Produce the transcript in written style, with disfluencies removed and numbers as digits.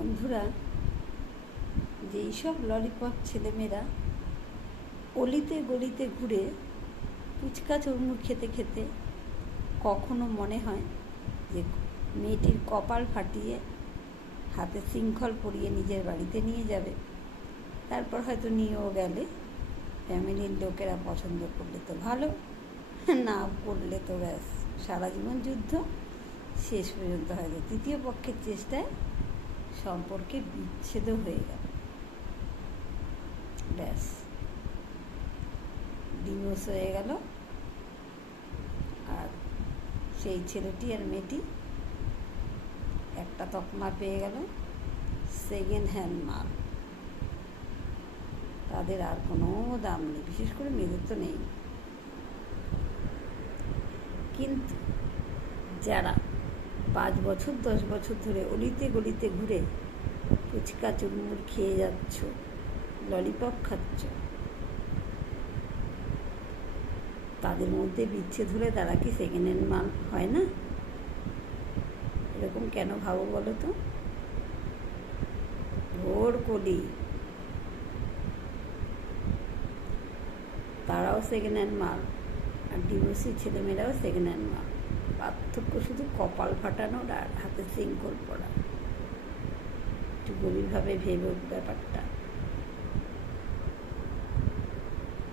বন্ধুরা, যেই সব ললিপপ ছেলেমেয়েরা অলিতে গলিতে ঘুরে ফুচকা চুরমুর খেতে খেতে কখনো মনে হয় যে মেয়েটির কপাল ফাটিয়ে হাতে শৃঙ্খল পরিয়ে নিজের বাড়িতে নিয়ে যাবে, তারপর হয়তো নিয়েও গেলে ফ্যামিলির লোকেরা পছন্দ করলে তো ভালো, না করলে তো ব্যাস সারা জীবন যুদ্ধ, শেষ পর্যন্ত হয়তো তৃতীয় পক্ষের চেষ্টায় সম্পর্কে বিচ্ছেদও হয়ে গেল, ব্যাস ডিভোর্স হয়ে গেল। আর সেই ছেলেটি আর মেয়েটি একটা তকমা পেয়ে গেল সেকেন্ড হ্যান্ড মাল। তাদের আর কোনো দাম নেই, বিশেষ করে মেয়েদের তো নেই। কিন্তু যারা 5 বছর 10 বছর ধরে অলিতে গলিতে ঘুরে ফুচকা চুরমুর খেয়ে যাচ্ছ, ললিপপ খাচ্ছ, তাদের মধ্যে বিচ্ছেদ হলে তারা কি সেকেন্ড হ্যান্ড মাল হয় না? এরকম কেন ভাবো বলো তো? ঘোর কলি, তারাও সেকেন্ড হ্যান্ড মাল, আর ডিভোর্সি ছেলেমেয়েরাও সেকেন্ড হ্যান্ড মাল। পার্থক্য শুধু কপাল ফাটানোর আর হাতে শৃঙ্খল পড়া। একটু গভীরভাবে ভেবে ব্যাপারটা।